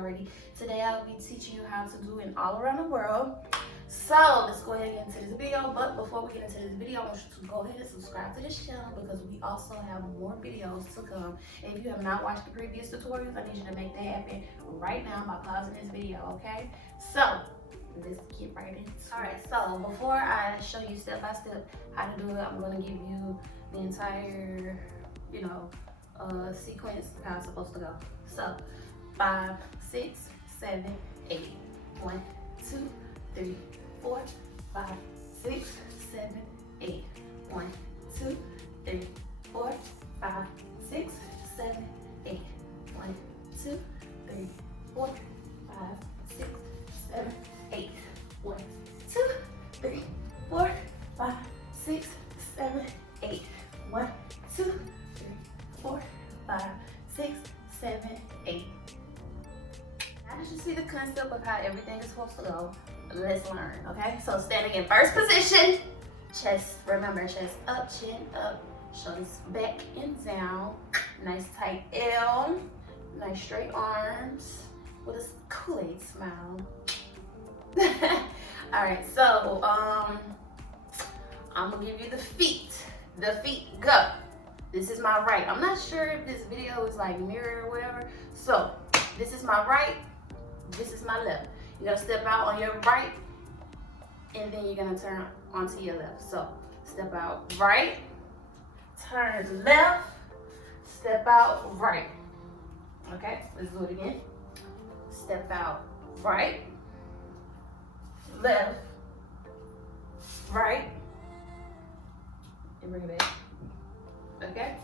already. Today I'll be teaching you how to do it all around the world. So let's go ahead and get into this video. But before we get into this video, I want you to go ahead and subscribe to this channel because we also have more videos to come. And if you have not watched the previous tutorials, I need you to make that happen right now by pausing this video, okay? So let's get right into it. All right, so before I show you step by step how to do it, I'm gonna give you the entire, sequence of how it's supposed to go. So 5, 6, 7, 8. 1, 2, 3, 4, 5, 6, 7, 8. 1, 2, 3, 4, 5, 6, 7, 8. 1, 2, 3, 4, 5, 6, 7, 8. 1, 2, 3, 4, 5, 6, 7, 8. 1, 2, 3, 4, 5, 6, 7, 8. Now that you see the concept of how everything is supposed to go, let's learn, okay? So standing in first position, chest, remember, chest up, chin up, shoulders back and down, nice tight L, nice straight arms with a Kool-Aid smile. All right, so I'm gonna give you the feet. The feet go. This is my right. I'm not sure if this video is like mirrored or whatever. So this is my right, this is my left. You're gonna step out on your right, and then you're gonna turn onto your left. So step out right, turn left, step out right. Okay, let's do it again. Step out right, left, right, and bring it back. Okay?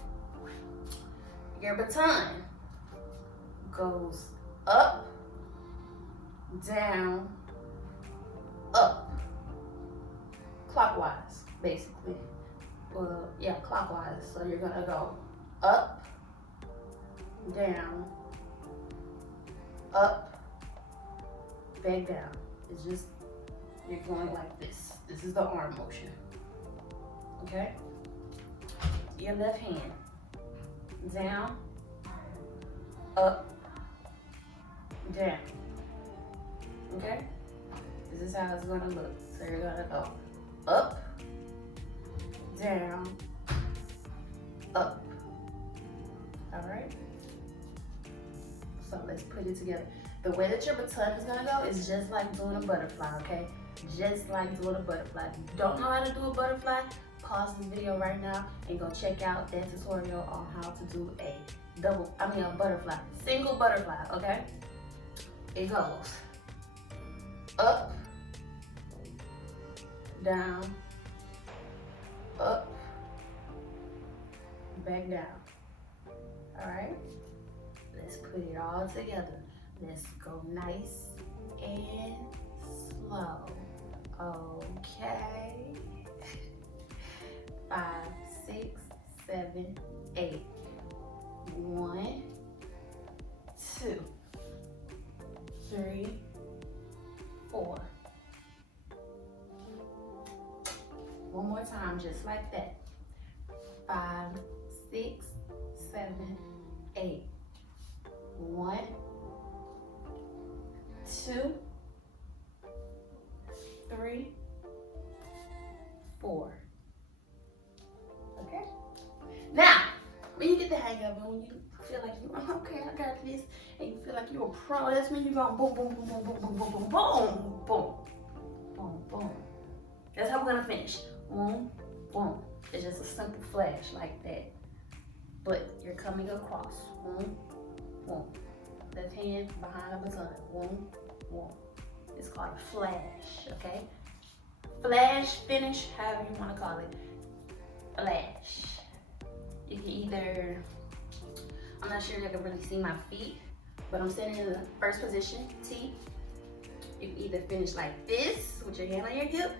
Your baton goes up, down, up. Clockwise, basically. Well, yeah, clockwise. So you're gonna go up, down, up, back down. It's just, you're going like this. This is the arm motion. Okay? Your left hand, down, up, down. Okay? This is how it's gonna look. So you're gonna go up, down, up. All right? So let's put it together. The way that your baton is gonna go is just like doing a butterfly, okay? Just like doing a butterfly. If you don't know how to do a butterfly, pause this video right now and go check out that tutorial on how to do a butterfly. Single butterfly, okay? It goes up, down, up, back down. All right? Let's put it all together. Let's go nice and slow. Okay. 5, 6, 7, 8. 1, 2, 3, 4. One more time, just like that. 5, 6, 7, 8. 1, 2, 3, 4. Okay? Now, when you get the hang of it, when you feel like okay, I got this, and you feel like you're a pro, that's when you're going boom, boom, boom, boom, boom, boom, boom, boom, boom, boom, boom, boom. That's how we're gonna finish. Boom, boom. It's just a simple flash like that. But you're coming across. Boom, boom. Left hand behind the baton. Boom, boom. It's called a flash, okay? Flash, finish, however you want to call it. Flash. You can either, I'm not sure if you can really see my feet, but I'm standing in the first position, T. You can either finish like this with your hand on your hip,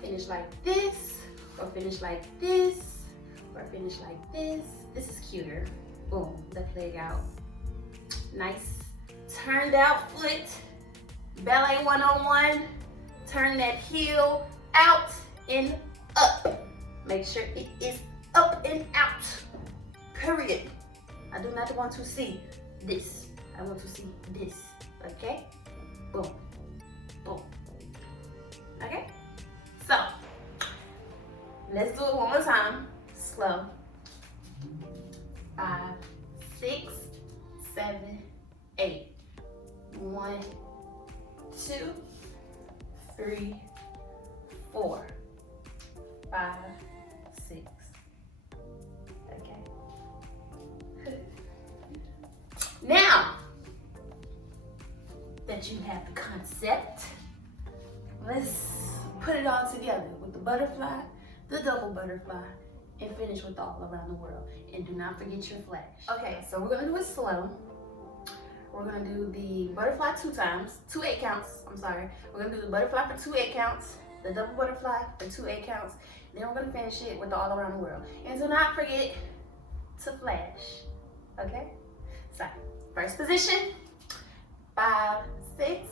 finish like this, or finish like this, or finish like this. This is cuter. Boom, left leg out. Nice turned out foot, ballet 101. Turn that heel out and up. Make sure it is up and out, period. I do not want to see this. I want to see this, Okay? Boom, boom. Okay? So, let's do it one more time. Slow. 5, 6, 7, 8. 1, 2, 3, 4, 5, 6. Okay. Now that you have the concept, let's put it all together with the butterfly, the double butterfly, and finish with all around the world. And do not forget your flash. Okay, so we're gonna do it slow. We're gonna do the butterfly 2 times, 2 8 counts, I'm sorry. We're gonna do the butterfly for 2 8 counts, the double butterfly for 2 8 counts. Then we're gonna finish it with the all around the world. And do not forget to flash, okay? So, first position, 5, 6,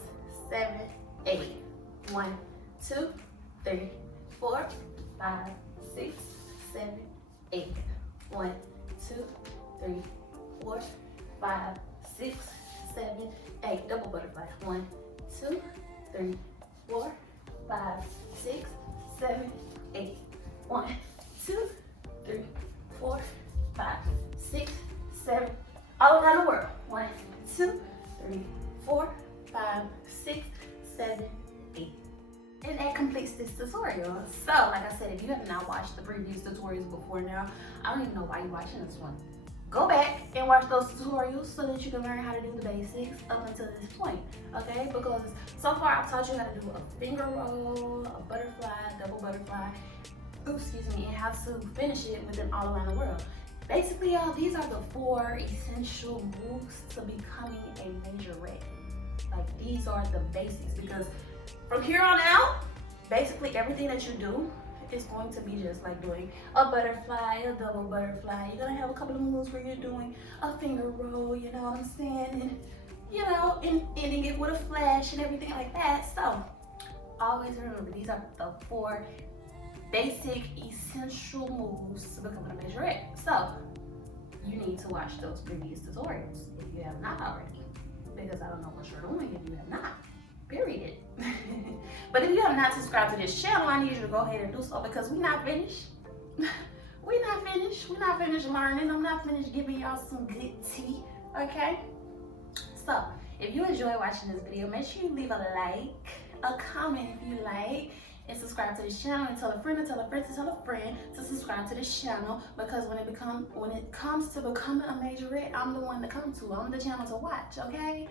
7, 8. 1, 2, 3, 4, 5, 6, 7, 8. 1, 2, 3, 4, 5, 6, 7, 8. Double butterfly. 1, 2, 3, 4, 5, 6, 7, 8. 1, 2, 3, 4, 5, 6, 7. All around the world. 1, 2, 3, 4, 5, 6, 7, 8. And that completes this tutorial. So, like I said, if you have not watched the previous tutorials before now, I don't even know why you're watching this one. Go back and watch those tutorials so that you can learn how to do the basics up until this point, okay? Because so far I've taught you how to do a finger roll, a butterfly, double butterfly, excuse me, and how to finish it with an all around the world. Basically, y'all, these are the 4 essential moves to becoming a majorette. Like, these are the basics, because from here on out, basically everything that you do is going to be just like doing a butterfly, a double butterfly. You're gonna have a couple of moves where you're doing a finger roll, you know what I'm saying? And, you know, and ending it with a flash and everything like that. So, always remember, these are the 4 basic essential moves to become a majorette. So, you need to watch those previous tutorials if you have not already, because I don't know what you're doing if you have not. Period. But if you have not subscribed to this channel, I need you to go ahead and do so, because we're not finished. We're not finished. We're not finished learning. I'm not finished giving y'all some good tea. Okay? So, if you enjoy watching this video, make sure you leave a like, a comment if you like, and subscribe to this channel, and tell a friend to tell a friend to tell a friend to subscribe to this channel, because when it comes to becoming a majorette, I'm the one to come to. I'm the channel to watch, okay?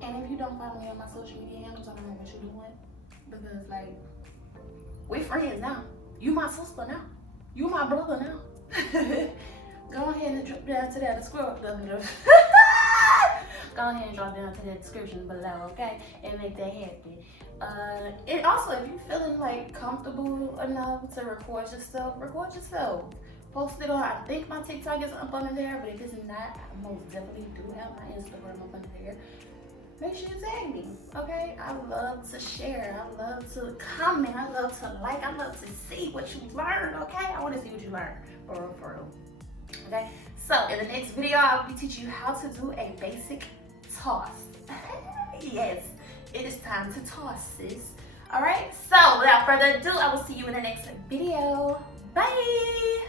And if you don't follow me on my social media handles, I don't know what you're doing. Because, like, we're friends now. You my sister now. You my brother now. Go ahead and drop down to that description. Go ahead and drop down to the description below, okay? And make that happen. And also, if you're feeling, like, comfortable enough to record yourself, post it on, I think my TikTok is up under there, but if it's not, I most definitely do have my Instagram up under there. Make sure you tag me, okay? I love to share. I love to comment. I love to like. I love to see what you learned, okay? I want to see what you learned, for real. Okay? So, in the next video, I'll be teaching you how to do a basic toss. Yes, it is time to toss, sis. All right? So, without further ado, I will see you in the next video. Bye!